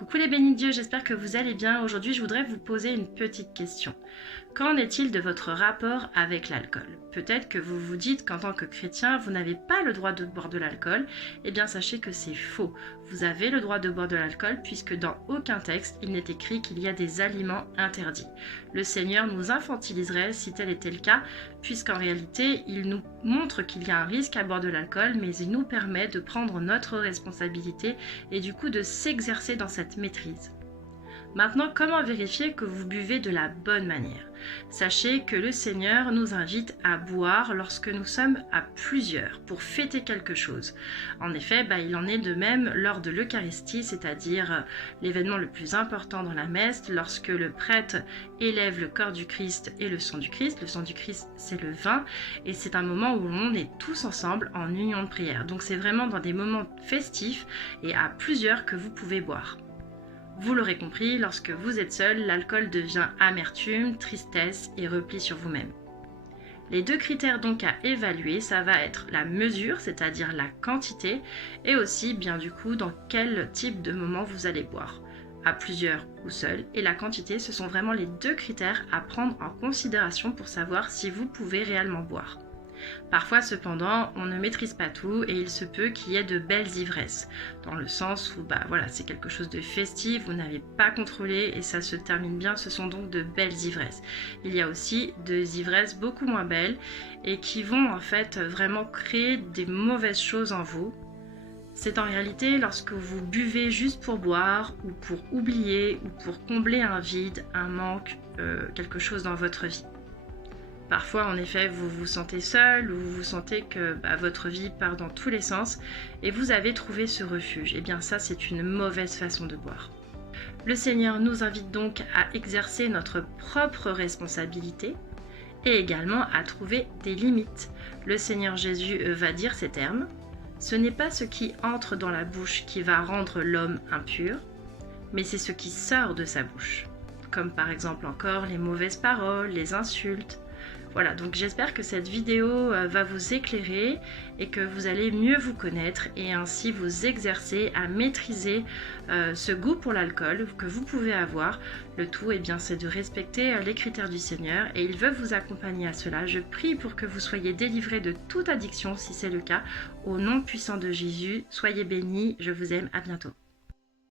Coucou les bénis de Dieu, j'espère que vous allez bien. Aujourd'hui, je voudrais vous poser une petite question. Qu'en est-il de votre rapport avec l'alcool? Peut-être que vous vous dites qu'en tant que chrétien, vous n'avez pas le droit de boire de l'alcool. Eh bien, sachez que c'est faux. Vous avez le droit de boire de l'alcool puisque dans aucun texte, il n'est écrit qu'il y a des aliments interdits. Le Seigneur nous infantiliserait si tel était le cas, puisqu'en réalité, il nous montre qu'il y a un risque à boire de l'alcool, mais il nous permet de prendre notre responsabilité et du coup de s'exercer dans cette maîtrise. Maintenant, comment vérifier que vous buvez de la bonne manière? Sachez que le Seigneur nous invite à boire lorsque nous sommes à plusieurs pour fêter quelque chose. En effet, il en est de même lors de l'Eucharistie, c'est-à-dire l'événement le plus important dans la messe, lorsque le prêtre élève le corps du Christ et le sang du Christ. Le sang du Christ, c'est le vin, et c'est un moment où on est tous ensemble en union de prière. Donc c'est vraiment dans des moments festifs et à plusieurs que vous pouvez boire. Vous l'aurez compris, lorsque vous êtes seul, l'alcool devient amertume, tristesse et repli sur vous-même. Les deux critères donc à évaluer, ça va être la mesure, c'est-à-dire la quantité, et aussi bien du coup dans quel type de moment vous allez boire, à plusieurs ou seul. Et la quantité, ce sont vraiment les deux critères à prendre en considération pour savoir si vous pouvez réellement boire. Parfois cependant, on ne maîtrise pas tout et il se peut qu'il y ait de belles ivresses, dans le sens où c'est quelque chose de festif, vous n'avez pas contrôlé et ça se termine bien, ce sont donc de belles ivresses. Il y a aussi des ivresses beaucoup moins belles et qui vont en fait vraiment créer des mauvaises choses en vous. C'est en réalité lorsque vous buvez juste pour boire ou pour oublier ou pour combler un vide, un manque, quelque chose dans votre vie. Parfois, en effet, vous vous sentez seul ou vous sentez que votre vie part dans tous les sens et vous avez trouvé ce refuge. Eh bien ça, c'est une mauvaise façon de boire. Le Seigneur nous invite donc à exercer notre propre responsabilité et également à trouver des limites. Le Seigneur Jésus va dire ces termes. Ce n'est pas ce qui entre dans la bouche qui va rendre l'homme impur, mais c'est ce qui sort de sa bouche. Comme par exemple encore les mauvaises paroles, les insultes. Voilà, donc j'espère que cette vidéo va vous éclairer et que vous allez mieux vous connaître et ainsi vous exercer à maîtriser ce goût pour l'alcool que vous pouvez avoir. Le tout, c'est de respecter les critères du Seigneur et il veut vous accompagner à cela. Je prie pour que vous soyez délivrés de toute addiction si c'est le cas. Au nom puissant de Jésus, soyez bénis, je vous aime, à bientôt.